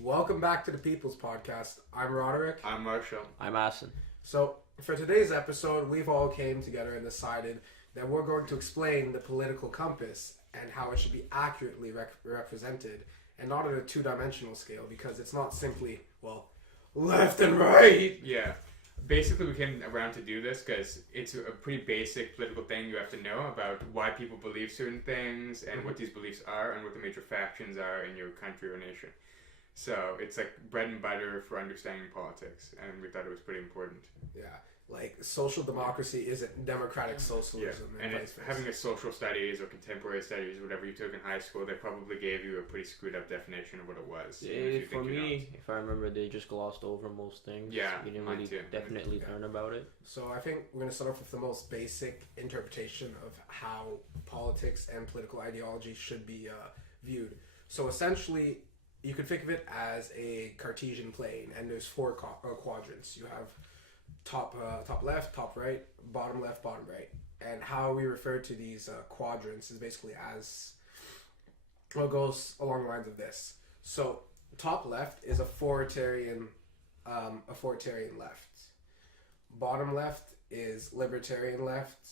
Welcome back to the People's Podcast. I'm Roderyk. I'm Martial. I'm Ahsan. So, for today's episode, we've all came together and decided that we're going to explain the political compass and how it should be accurately represented and not on a two-dimensional scale, because it's not simply, well, left and right. Yeah. Basically, we came around to do this because it's a pretty basic political thing you have to know about why people believe certain things and what these beliefs are and what the major factions are in your country or nation. So it's like bread and butter for understanding politics, and we thought it was pretty important. Yeah, like social democracy isn't democratic socialism. Yeah. And having a social studies or contemporary studies, whatever you took in high school, they probably gave you a pretty screwed up definition of what it was. For me, if I remember, they just glossed over most things. Yeah, we didn't really definitely learn about it. So I think we're going to start off with the most basic interpretation of how politics and political ideology should be viewed. So essentially, you could think of it as a Cartesian plane, and there's four quadrants. You have top left, top right, bottom left, bottom right. And how we refer to these quadrants is basically as, well, it goes along the lines of this. So top left is authoritarian left. Bottom left is libertarian left.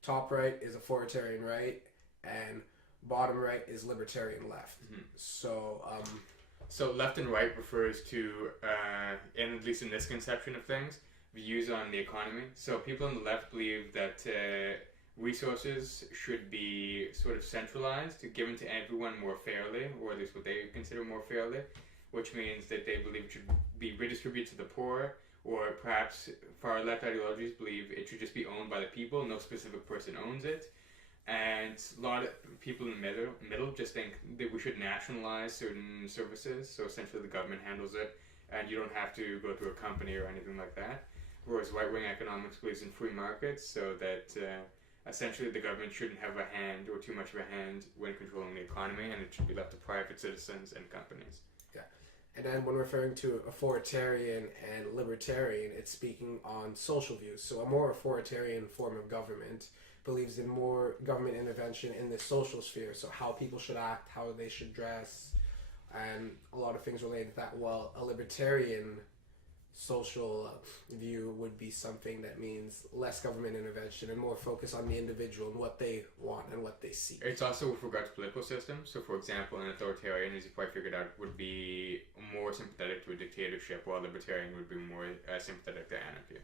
Top right is authoritarian right, and bottom right is libertarian left. So left and right refers to, and at least in this conception of things, views on the economy. So people on the left believe that resources should be sort of centralized, given to everyone more fairly, or at least what they consider more fairly, which means that they believe it should be redistributed to the poor, or perhaps far left ideologies believe it should just be owned by the people, no specific person owns it. And a lot of people in the middle just think that we should nationalize certain services, so essentially the government handles it, and you don't have to go through a company or anything like that. Whereas right-wing economics believes in free markets, so that essentially the government shouldn't have a hand or too much of a hand when controlling the economy, and it should be left to private citizens and companies. Yeah. And then when referring to authoritarian and libertarian, it's speaking on social views. So a more authoritarian form of government believes in more government intervention in the social sphere, so how people should act, how they should dress, and a lot of things related to that, while a libertarian social view would be something that means less government intervention and more focus on the individual and what they want and what they seek. It's also with regard to political systems. So for example, an authoritarian, as you probably figured out, would be more sympathetic to a dictatorship, while a libertarian would be more sympathetic to anarchy,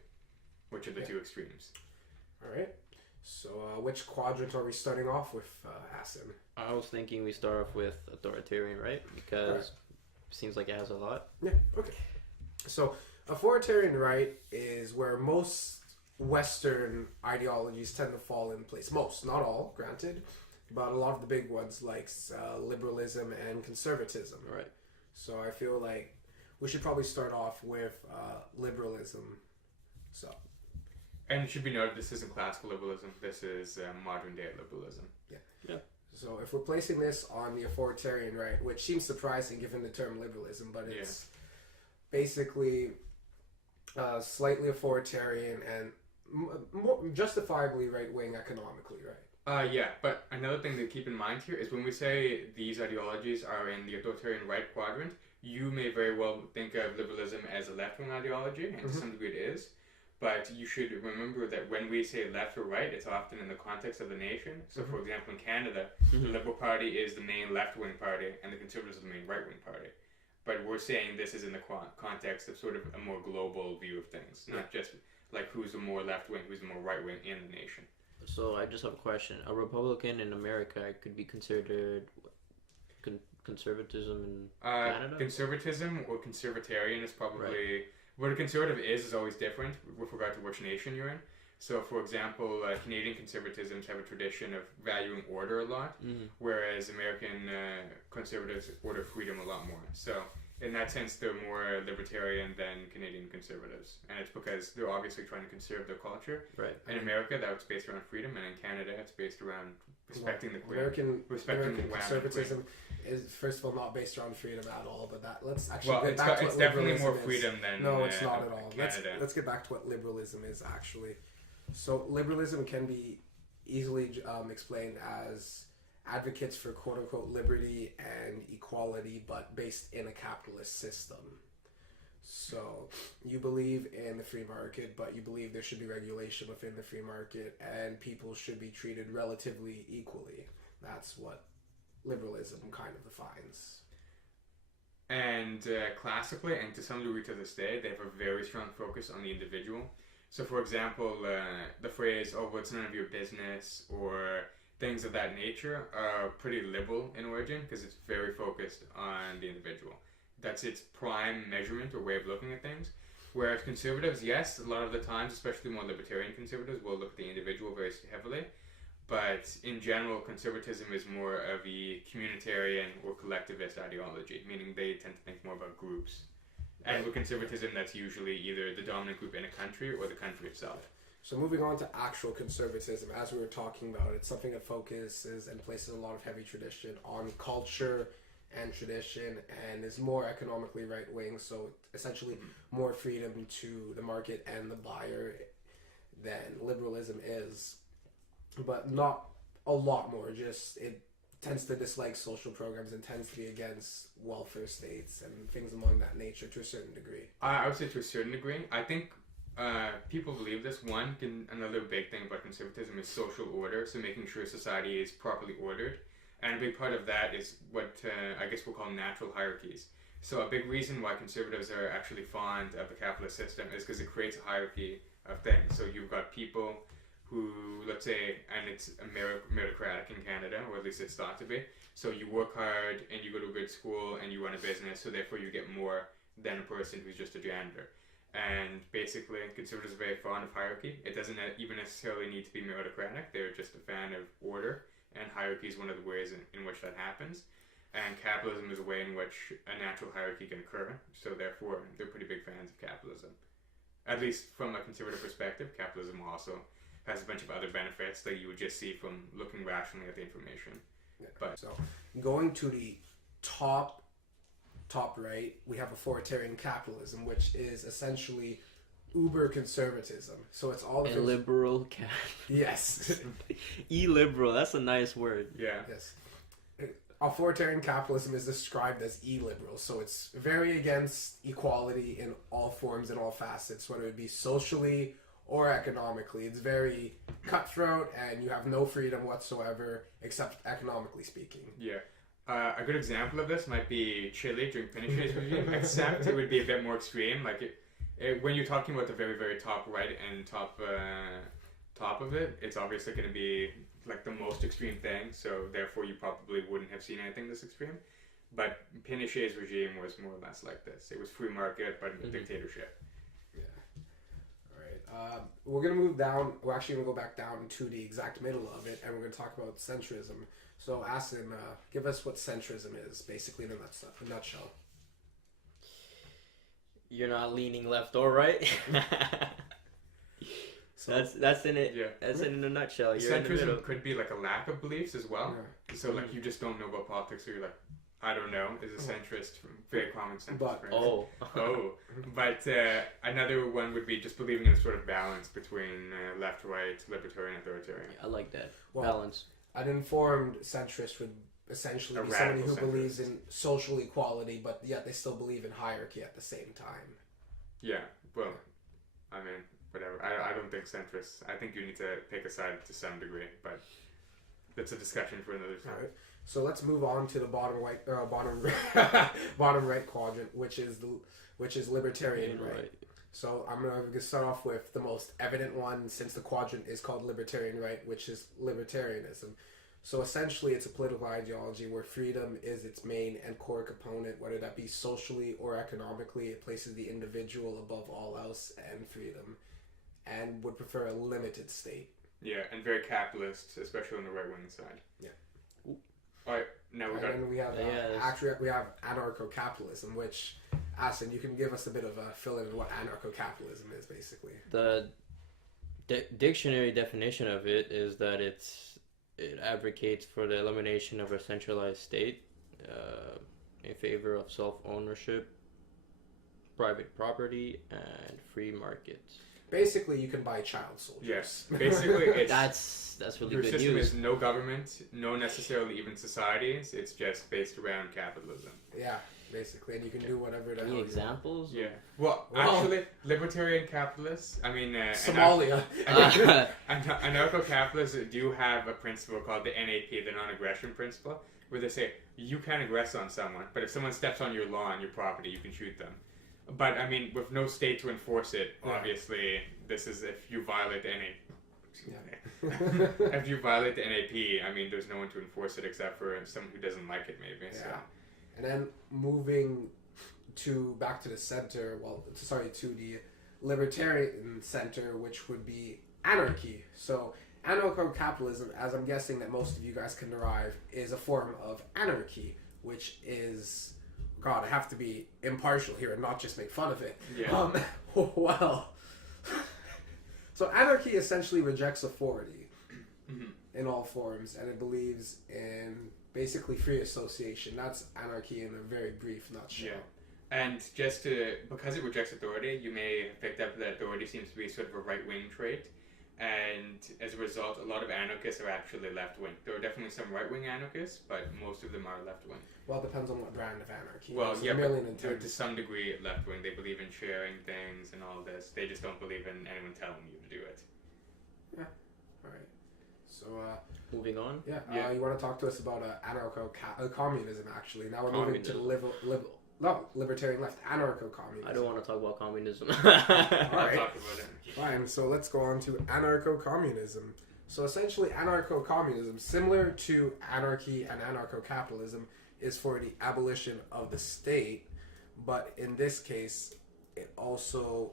which are the two extremes. Alright, so which quadrant are we starting off with, Ahsan? I was thinking we start off with authoritarian, right? Because it seems like it has a lot. Yeah, okay. So authoritarian right is where most Western ideologies tend to fall in place. Most, not all, granted, but a lot of the big ones like liberalism and conservatism. Right. So I feel like we should probably start off with liberalism. So. And it should be noted, this isn't classical liberalism. This is modern day liberalism. Yeah. So if we're placing this on the authoritarian right, which seems surprising given the term liberalism, but it's basically slightly authoritarian and more justifiably right-wing economically, right? Yeah, but another thing to keep in mind here is when we say these ideologies are in the authoritarian right quadrant, you may very well think of liberalism as a left-wing ideology, and to some degree it is. But you should remember that when we say left or right, it's often in the context of the nation. So, for example, in Canada, the Liberal Party is the main left-wing party, and the Conservatives are the main right-wing party. But we're saying this is in the context of sort of a more global view of things, not just like who's the more left-wing, who's the more right-wing in the nation. So I just have a question. A Republican in America could be considered conservatism in Canada? Conservatism or conservatarian is probably... Right. What a conservative is always different with regard to which nation you're in. So, for example, Canadian conservatisms have a tradition of valuing order a lot, whereas American conservatives order freedom a lot more. So, in that sense, they're more libertarian than Canadian conservatives. And it's because they're obviously trying to conserve their culture. Right. In America, that's based around freedom, and in Canada, it's based around respecting the queen. American the conservatism is, first of all, not based around freedom at all, but let's actually well, get back to what it's definitely more is. freedom than No, it's not at all. Canada. Let's get back to what liberalism is, actually. So liberalism can be easily explained as advocates for quote unquote liberty and equality, but based in a capitalist system. So you believe in the free market, but you believe there should be regulation within the free market and people should be treated relatively equally. That's what liberalism kind of defines. And classically, and to some degree to this day, they have a very strong focus on the individual. So, for example, the phrase, oh, well, it's none of your business, or things of that nature are pretty liberal in origin because it's very focused on the individual. That's its prime measurement or way of looking at things. Whereas conservatives, yes, a lot of the times, especially more libertarian conservatives, will look at the individual very heavily. But in general, conservatism is more of a communitarian or collectivist ideology, meaning they tend to think more about groups. And with conservatism, that's usually either the dominant group in a country or the country itself. So moving on to actual conservatism, as we were talking about, it's something that focuses and places a lot of heavy tradition on culture and tradition and is more economically right-wing, so essentially more freedom to the market and the buyer than liberalism is. But not a lot more, just it tends to dislike social programs and tends to be against welfare states and things among that nature to a certain degree. I would say to a certain degree. I think people believe this. Another big thing about conservatism is social order, so making sure society is properly ordered. And a big part of that is what I guess we'll call natural hierarchies. So a big reason why conservatives are actually fond of the capitalist system is because it creates a hierarchy of things. So you've got people who, let's say, and it's meritocratic in Canada, or at least it's thought to be. So you work hard and you go to a good school and you run a business, so therefore you get more than a person who's just a janitor. And basically, conservatives are very fond of hierarchy. It doesn't even necessarily need to be meritocratic. They're just a fan of order, and hierarchy is one of the ways in which that happens. And capitalism is a way in which a natural hierarchy can occur, so therefore they're pretty big fans of capitalism. At least from a conservative perspective, capitalism also has a bunch of other benefits that you would just see from looking rationally at the information. Yeah. But so going to the top right, we have authoritarian capitalism, which is essentially uber conservatism. So it's all a liberal Yes. E-liberal, that's a nice word. yeah. Yes. Authoritarian capitalism is described as illiberal, so it's very against equality in all forms and all facets, whether it be socially or economically. It's very cutthroat, and you have no freedom whatsoever, except economically speaking. Yeah. A good example of this might be Chile during Pinochet's regime, except it would be a bit more extreme. Like when you're talking about the very, very top right and top of it, it's obviously going to be like the most extreme thing, so therefore you probably wouldn't have seen anything this extreme. But Pinochet's regime was more or less like this. It was free market, but a dictatorship. We're going to move down. We're actually going to go back down to the exact middle of it, and we're going to talk about centrism. So, Ahsan, give us what centrism is, basically in a nutshell. You're not leaning left or right. So, that's in it. Yeah. That's it in a nutshell. You're in the middle. Centrism could be like a lack of beliefs as well. Yeah. So like you just don't know about politics, so you're like, I don't know, is a centrist, very common centrist. But, But another one would be just believing in a sort of balance between left, right, libertarian, authoritarian. I like that. Well, balance. An informed centrist would essentially be somebody who believes in social equality, but yet they still believe in hierarchy at the same time. Yeah, well, I mean, whatever. I don't think centrists. I think you need to pick a side to some degree, but that's a discussion for another time. All right. So let's move on to the bottom right quadrant, which is libertarian right. So I'm gonna start off with the most evident one, since the quadrant is called libertarian right, which is libertarianism. So essentially, it's a political ideology where freedom is its main and core component, whether that be socially or economically. It places the individual above all else and freedom, and would prefer a limited state. Yeah, and very capitalist, especially on the right-wing side. Yeah. All right, now we have we have anarcho-capitalism, which, Ahsan, you can give us a bit of a fill-in on what anarcho-capitalism is, basically. The dictionary definition of it is that it advocates for the elimination of a centralized state in favor of self-ownership, private property, and free markets. Basically, you can buy child soldiers. Yes. Basically, it's That's really your good system news. is no government, no necessarily even societies. It's just based around capitalism. Yeah, basically, and you can do whatever the hell Any you examples? Yeah. Well, actually, libertarian capitalists. I mean, want. Somalia. anarcho-capitalists do have a principle called the NAP, the non-aggression principle, where they say you can't aggress on someone, but if someone steps on your lawn, your property, you can shoot them. But I mean, with no state to enforce it, obviously, this is if you violate the NAP. If you violate the NAP, I mean, there's no one to enforce it except for someone who doesn't like it, maybe. Yeah. So. And then moving back to the center, to the libertarian center, which would be anarchy. So anarcho-capitalism, as I'm guessing that most of you guys can derive, is a form of anarchy, which is, God, I have to be impartial here and not just make fun of it. Yeah. Well, so anarchy essentially rejects authority Mhm. in all forms, and it believes in basically free association. That's anarchy in a very brief nutshell. Yeah. And because it rejects authority, you may have picked up that authority seems to be sort of a right-wing trait. And as a result, a lot of anarchists are actually left-wing. There are definitely some right-wing anarchists, but most of them are left-wing. Well, it depends on what brand of anarchy. Well, There's yeah, a million but and they're to tens. some degree left-wing. They believe in sharing things and all this. They just don't believe in anyone telling you to do it. All right. So, Moving on. Yeah. you want to talk to us about anarcho-communism, actually. Now we're moving to the libertarian left, anarcho-communism. I don't want to talk about communism. All I'll right. talk about it. Fine, so let's go on to anarcho-communism. So essentially, anarcho-communism, similar to anarchy and anarcho-capitalism, is for the abolition of the state, but in this case, it also...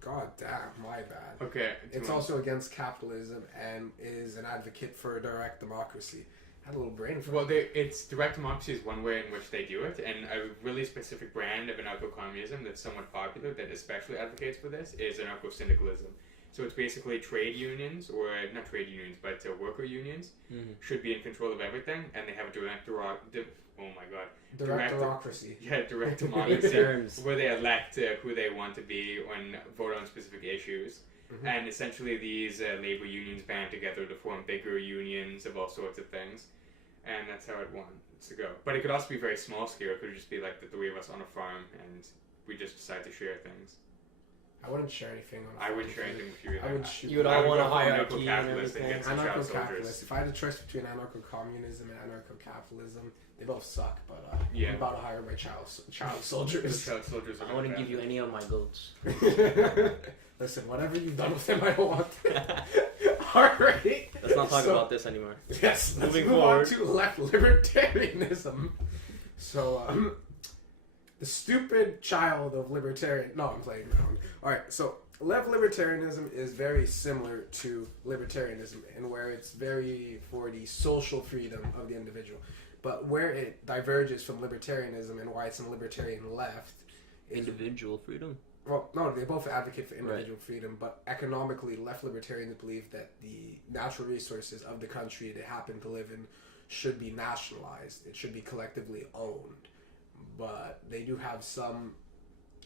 God damn, my bad. Okay. It's also against capitalism and is an advocate for direct democracy. I had a little brain for Well, it's direct democracy is one way in which they do it, and a really specific brand of anarcho-communism that's somewhat popular that especially advocates for this is anarcho-syndicalism. So it's basically trade unions, or not trade unions, but worker unions should be in control of everything, and they have a direct democracy. Yeah, direct Big democracy, terms. where they elect who they want to be and vote on specific issues. Mhm. And essentially these labor unions band together to form bigger unions of all sorts of things. And that's how it wants to go. But it could also be very small scale. It could just be like the three of us on a farm and we just decide to share things. I wouldn't share anything on I wouldn't share anything with you either. I would shoot. You would I all would want a go for hierarchy and anarcho-capitalist everything. against the child Anarcho-capitalist. soldiers. If I had a choice between anarcho-communism and anarcho-capitalism, they both suck. But Yeah. I'm about to hire my child The soldiers. child soldiers are I wouldn't bad. give you any of my goats. Listen, whatever you've done with them, I don't want. Alright. Let's not talk So- about this anymore. Yes, let's Moving move forward. on to left libertarianism. So, the stupid child of libertarian. No, I'm playing around. Alright, so left libertarianism is very similar to libertarianism in where it's very for the social freedom of the individual. But where it diverges from libertarianism and why it's in libertarian left is Individual freedom. well, no, they both advocate for individual freedom, but economically, left libertarians believe that the natural resources of the country they happen to live in should be nationalized. It should be collectively owned. But they do have some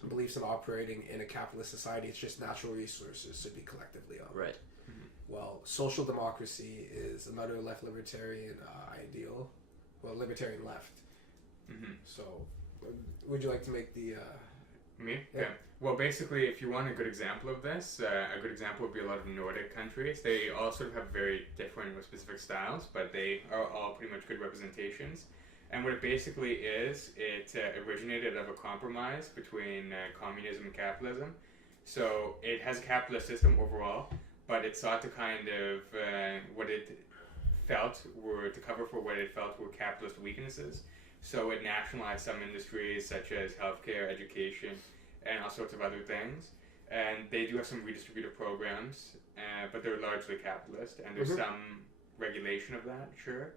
beliefs in operating in a capitalist society. It's just natural resources should be collectively owned. Right. Well, social democracy is another left libertarian ideal. Well, libertarian left. Mm-hmm. So, would you like to make the... Me? Yeah. Yeah. Well, basically, if you want a good example of this, a good example would be a lot of Nordic countries. They all sort of have very different or specific styles, but they are all pretty much good representations. And what it basically is, it originated out of a compromise between communism and capitalism. So it has a capitalist system overall, but it sought to kind of what it felt were to cover for what it felt were capitalist weaknesses. So it nationalized some industries such as healthcare, education, and all sorts of other things. And they do have some redistributive programs, but they're largely capitalist. And there's some regulation of that, sure.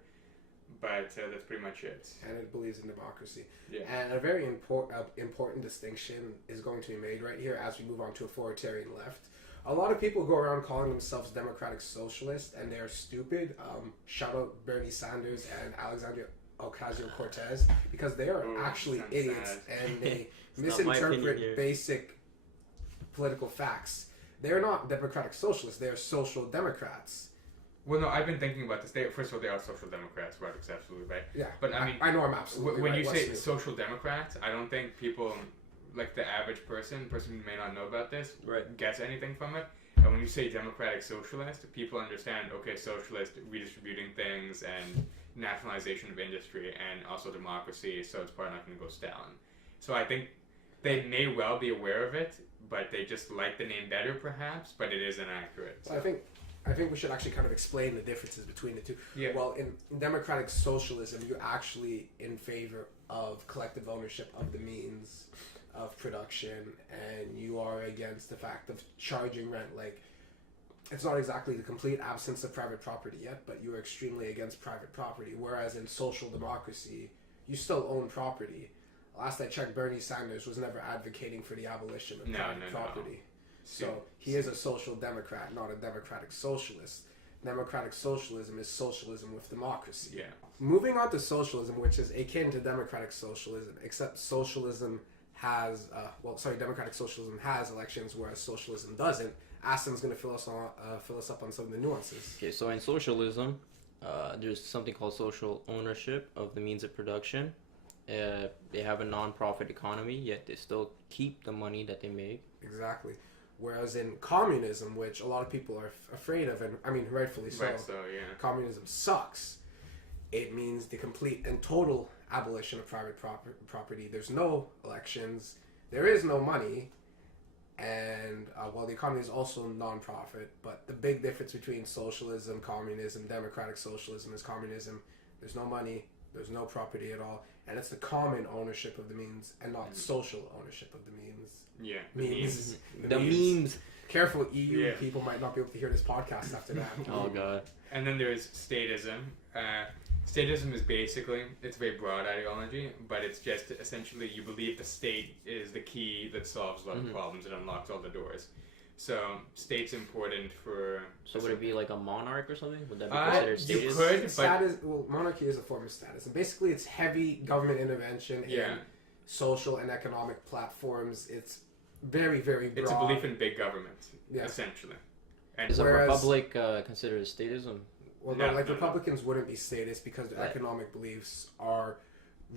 But that's pretty much it. And it believes in democracy. Yeah. And a very important distinction is going to be made right here as we move on to authoritarian left. A lot of people go around calling themselves democratic socialists, and they're stupid. Shout out Bernie Sanders and Alexandria Ocasio-Cortez, because they are actually sounds idiots, sad. and they It's not my opinion misinterpret here. basic political facts. They're not democratic socialists. They are social democrats. Well, no, I've been thinking about this. First of all, they are social democrats. Roderick's absolutely right. Yeah, but I mean, I know I'm absolutely when right. you say social democrats, I don't think people, like the average person who may not know about this, gets anything from it. And when you say democratic socialist, people understand, okay, socialist, redistributing things and nationalization of industry and also democracy, so it's probably not going to go Stalin. So I think they may well be aware of it, but they just like the name better, perhaps, but it is inaccurate. So I think we should actually kind of explain the differences between the two. Yeah. Well, in democratic socialism, you're actually in favor of collective ownership of the means of production, and you are against the fact of charging rent. Like, it's not exactly the complete absence of private property yet, but you are extremely against private property. Whereas in social democracy, you still own property. Last I checked, Bernie Sanders was never advocating for the abolition of private property. So he is a social democrat, not a democratic socialist. Democratic socialism is socialism with democracy. Yeah. Moving on to socialism, which is akin to democratic socialism, except socialism has, democratic socialism has elections, whereas socialism doesn't. Ahsan's going to fill us up on some of the nuances. Okay, so in socialism, there's something called social ownership of the means of production. They have a non-profit economy, yet they still keep the money that they make. Exactly. Whereas in communism, which a lot of people are afraid of, and I mean rightfully so, communism sucks. It means the complete and total abolition of private property. There's no elections. There is no money. And while the economy is also non-profit, but the big difference between socialism, communism, democratic socialism is communism. There's no money. There's no property at all. And it's the common ownership of the means and not social ownership of the means. Yeah. Means. The means. Careful, EU people might not be able to hear this podcast after that. Oh, God. And then there's statism. Statism is basically, it's a very broad ideology, but it's just essentially you believe the state is the key that solves a lot of problems and unlocks all the doors. So, state's important for... So would it be like a monarch or something? Would that be considered status? You could, but... monarchy is a form of status. And basically, it's heavy government intervention in social and economic platforms. It's very, very broad. It's a belief in big government, essentially. And is a republic considered statism? Well, Republicans wouldn't be statist because their economic beliefs are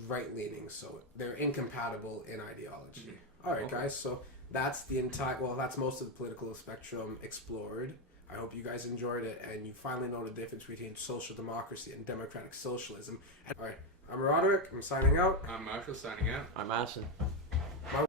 right-leaning, so they're incompatible in ideology. All right, guys, so... that's that's most of the political spectrum explored. I hope you guys enjoyed it and you finally know the difference between social democracy and democratic socialism. All right, I'm Roderyk. I'm signing out. I'm Martial signing out. I'm Ahsan.